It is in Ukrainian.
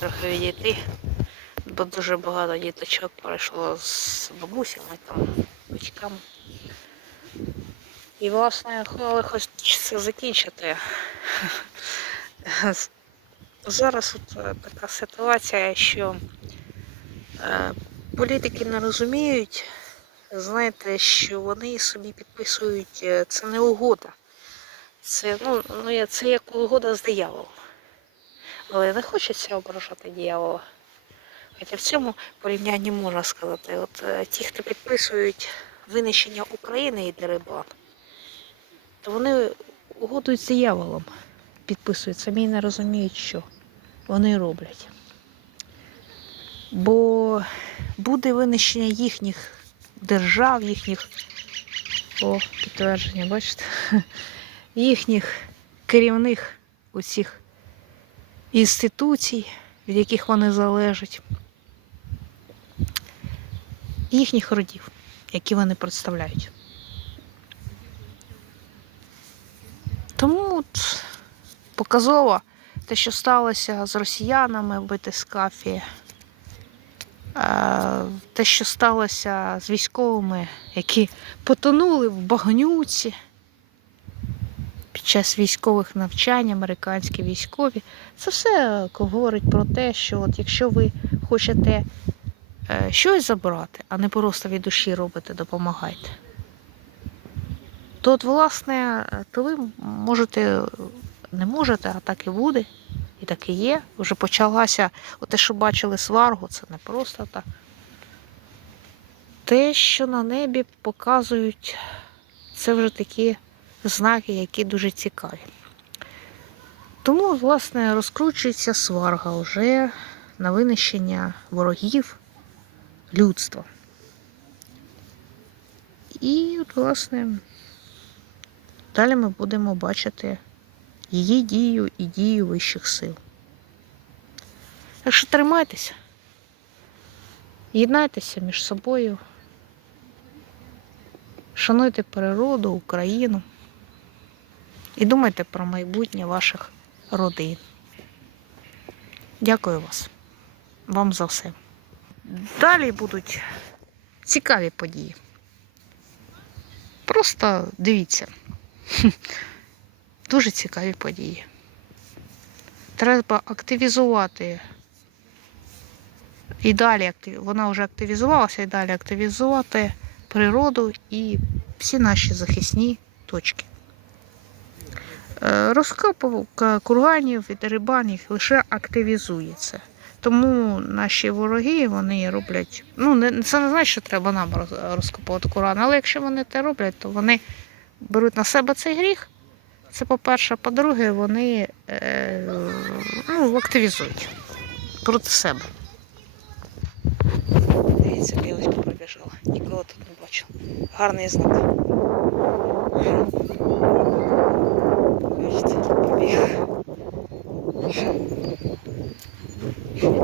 трохи відійти, бо дуже багато діточок пройшло з бабусями, там, батьками. І, власне, коли хочеться закінчити. Зараз от е, така ситуація, що е, політики не розуміють, знаєте, що вони собі підписують, е, це не угода. Це, ну, ну, це як угода з дияволом. Але не хочеться ображати диявола. Хоча в цьому порівнянні можна сказати, от е, ті, хто підписують винищення України і Дерибан, то вони угодують з дияволом, підписують, самі не розуміють, що вони роблять. Бо буде винищення їхніх держав, їхніх о, підтвердження, бачите, їхніх керівних усіх інституцій, від яких вони залежать, і їхніх родів, які вони представляють. Тому от показово те, що сталося з росіянами в батискафі, е, те, що сталося з військовими, які потонули в багнюці під час військових навчань, американські військові, це все говорить про те, що от якщо ви хочете е, щось забрати, а не просто від душі робите, допомагайте. То от, власне, то ви можете, не можете, а так і буде, і так і є. Вже почалася, те, що бачили сваргу, це не просто так. Те, що на небі показують, це вже такі знаки, які дуже цікаві. Тому, власне, розкручується сварга вже на винищення ворогів людства. І, от, власне, далі ми будемо бачити її дію і дію вищих сил. Так що тримайтеся, єднайтеся між собою, шануйте природу, Україну і думайте про майбутнє ваших родин. Дякую вас, вам за все. Далі будуть цікаві події. Просто дивіться. Дуже цікаві події. Треба активізувати і далі вона вже активізувалася і далі активізувати природу і всі наші захисні точки. Е, Розкопка курганів і дерибанів лише активізується. Тому наші вороги вони роблять. Ну, це не значить, що треба нам розкопувати курган, але якщо вони те роблять, то вони беруть на себе цей гріх. Це по-перше, по-друге, вони е, ну, активізують проти себе. Дивіться, білочка пробіжала. Нікого тут не бачила. Гарний знак. Thank you.